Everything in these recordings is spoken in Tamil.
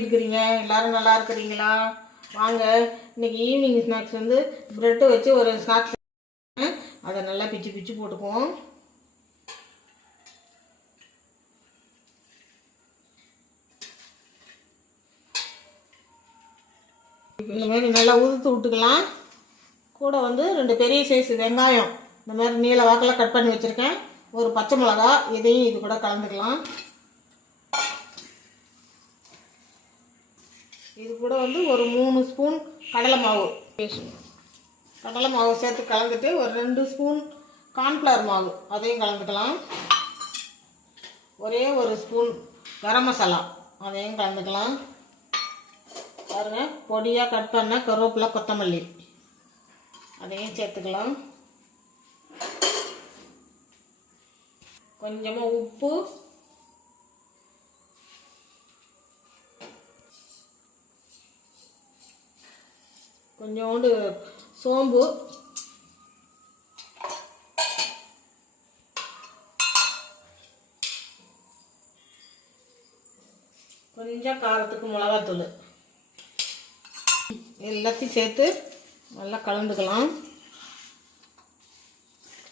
இருக்கிறீங்க எல்லாரும் நல்லா இருக்கிறீங்களா? வாங்க இன்னைக்கு ஈவினிங் ஸ்நாக்ஸ் வந்து ப்ரெட்டு வச்சு ஒரு ஸ்நாக்ஸ் அதை நல்லா பிச்சு பிச்சு போட்டுக்குவோம். இந்த மாதிரி நல்லா உதுத்து விட்டுக்கலாம். கூட வந்து 2 பெரிய சைஸ் வெங்காயம் இந்த மாதிரி நீல வாக்கில் கட் பண்ணி வச்சுருக்கேன். ஒரு பச்சை மிளகா இதையும் இது கூட கலந்துக்கலாம். இது கூட வந்து ஒரு 3 ஸ்பூன் கடலை மாவு சேர்த்து கலந்துட்டு ஒரு 2 ஸ்பூன் கார்ன்ஃப்ளவர் மாவு அதையும் கலந்துக்கலாம். ஒரே ஒரு ஸ்பூன் கரம் மசாலா அதையும் கலந்துக்கலாம். பாருங்கள், பொடியாக கட் பண்ண கருவேப்பிலை கொத்தமல்லி அதையும் சேர்த்துக்கலாம். கொஞ்சமாக உப்பு, கொஞ்சோண்டு சோம்பு, கொஞ்சம் காரத்துக்கு மிளகாத்தூள் எல்லாத்தையும் சேர்த்து நல்லா கலந்துக்கலாம்.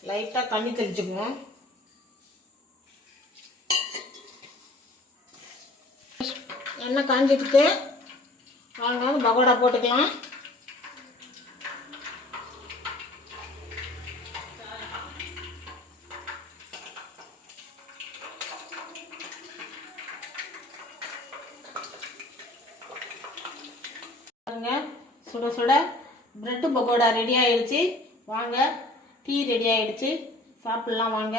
லைட்டாக தண்ணி தெளிச்சுக்குவோம். எண்ணெய் காஞ்சிட்டு வாங்க பகோடா போட்டுக்கலாம். சுட சுட பிரெட்டு பகோடா ரெடி ஆயிடுச்சு. வாங்க, டீ ரெடி ஆயிடுச்சு, சாப்பிடலாம் வாங்க.